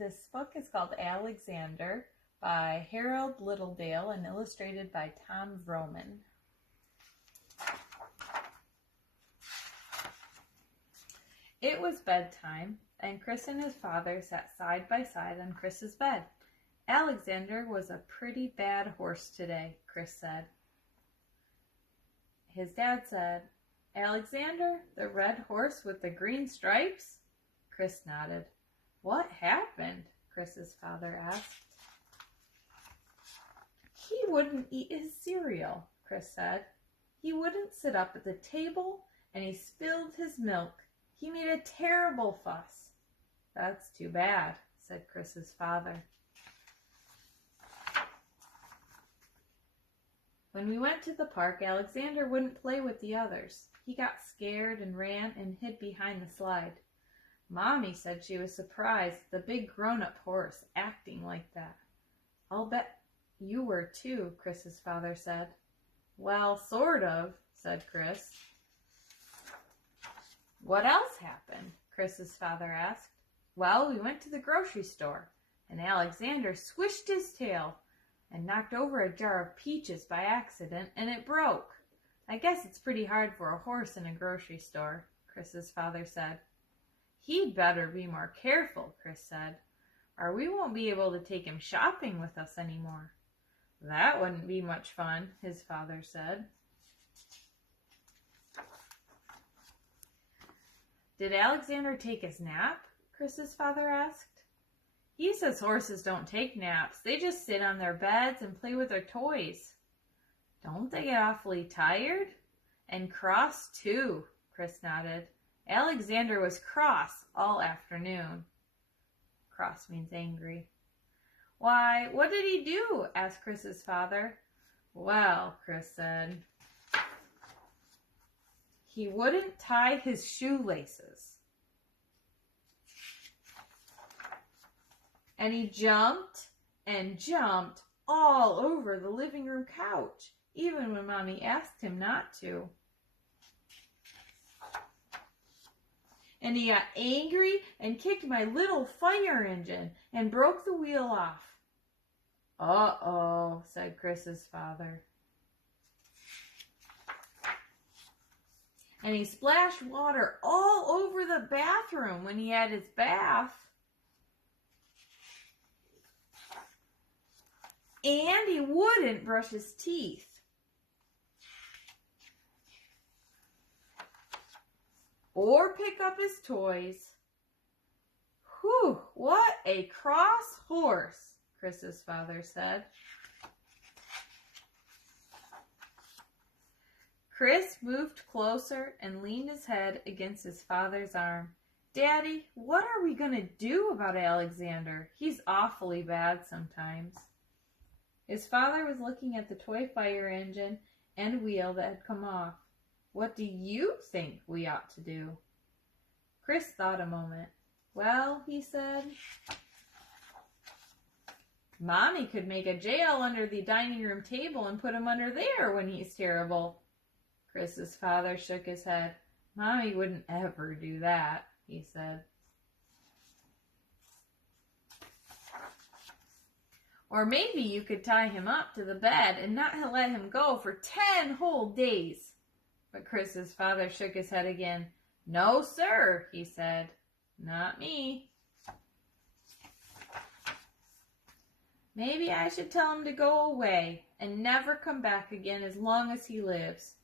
This book is called Alexander by Harold Littledale and illustrated by Tom Vroman. It was bedtime, and Chris and his father sat side by side on Chris's bed. Alexander was a pretty bad horse today, Chris said. His dad said, "Alexander, the red horse with the green stripes?" Chris nodded. "What happened?" Chris's father asked. "He wouldn't eat his cereal," Chris said. "He wouldn't sit up at the table, and he spilled his milk. He made a terrible fuss." "That's too bad," said Chris's father. When we went to the park, Alexander wouldn't play with the others. He got scared and ran and hid behind the slide. Mommy said she was surprised at the big grown-up horse acting like that. "I'll bet you were too," Chris's father said. "Well, sort of," said Chris. "What else happened?" Chris's father asked. "Well, we went to the grocery store, and Alexander swished his tail and knocked over a jar of peaches by accident, and it broke. I guess it's pretty hard for a horse in a grocery store," Chris's father said. "He'd better be more careful," Chris said, "or we won't be able to take him shopping with us anymore." "That wouldn't be much fun," his father said. "Did Alexander take his nap?" Chris's father asked. "He says horses don't take naps. They just sit on their beds and play with their toys." "Don't they get awfully tired?" "And cross, too," Chris nodded. "Alexander was cross all afternoon." Cross means angry. "Why, what did he do?" asked Chris's father. "Well," Chris said, "he wouldn't tie his shoelaces. And he jumped and jumped all over the living room couch, even when Mommy asked him not to. And he got angry and kicked my little fire engine and broke the wheel off." "Uh-oh," said Chris's father. "And he splashed water all over the bathroom when he had his bath. And he wouldn't brush his teeth. Or pick up his toys. Whew, what a cross horse," Chris's father said. Chris moved closer and leaned his head against his father's arm. "Daddy, what are we going to do about Alexander? He's awfully bad sometimes." His father was looking at the toy fire engine and wheel that had come off. "What do you think we ought to do?" Chris thought a moment. "Well," he said, "Mommy could make a jail under the dining room table and put him under there when he's terrible." Chris's father shook his head. "Mommy wouldn't ever do that," he said. "Or maybe you could tie him up to the bed and not let him go for 10 whole days. But Chris's father shook his head again. "No, sir," he said. "Not me." "Maybe I should tell him to go away and never come back again as long as he lives,"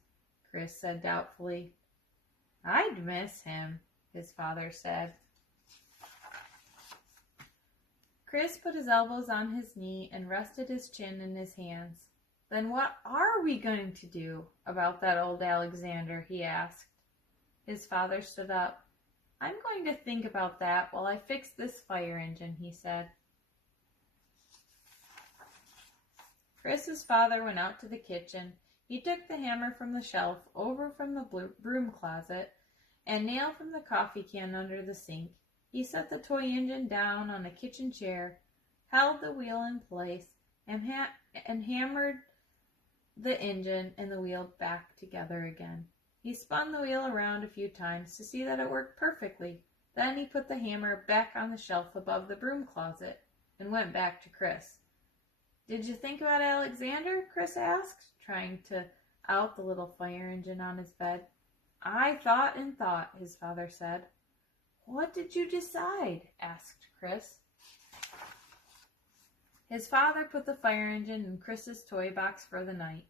Chris said doubtfully. "I'd miss him," his father said. Chris put his elbows on his knee and rested his chin in his hands. "Then what are we going to do about that old Alexander?" he asked. His father stood up. "I'm going to think about that while I fix this fire engine," he said. Chris's father went out to the kitchen. He took the hammer from the shelf over from the broom closet and nail from the coffee can under the sink. He set the toy engine down on a kitchen chair, held the wheel in place, and hammered the engine and the wheel back together again. He spun the wheel around a few times to see that it worked perfectly. Then he put the hammer back on the shelf above the broom closet and went back to Chris. "Did you think about Alexander?" Chris asked, trying to out the little fire engine on his bed. "I thought and thought," his father said. "What did you decide?" asked Chris. His father put the fire engine in Chris's toy box for the night.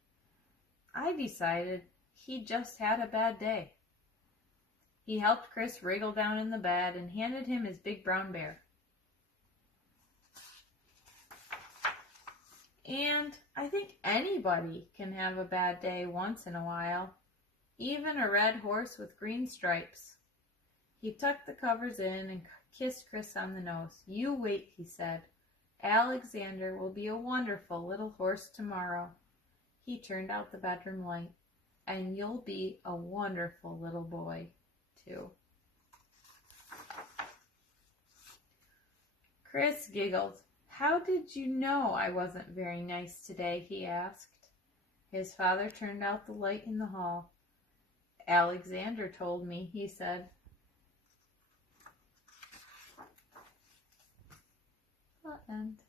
"I decided he just had a bad day." He helped Chris wriggle down in the bed and handed him his big brown bear. "And I think anybody can have a bad day once in a while, even a red horse with green stripes." He tucked the covers in and kissed Chris on the nose. "You wait," he said. "Alexander will be a wonderful little horse tomorrow." He turned out the bedroom light. "And you'll be a wonderful little boy, too." Chris giggled. "How did you know I wasn't very nice today?" he asked. His father turned out the light in the hall. "Alexander told me," he said. The end.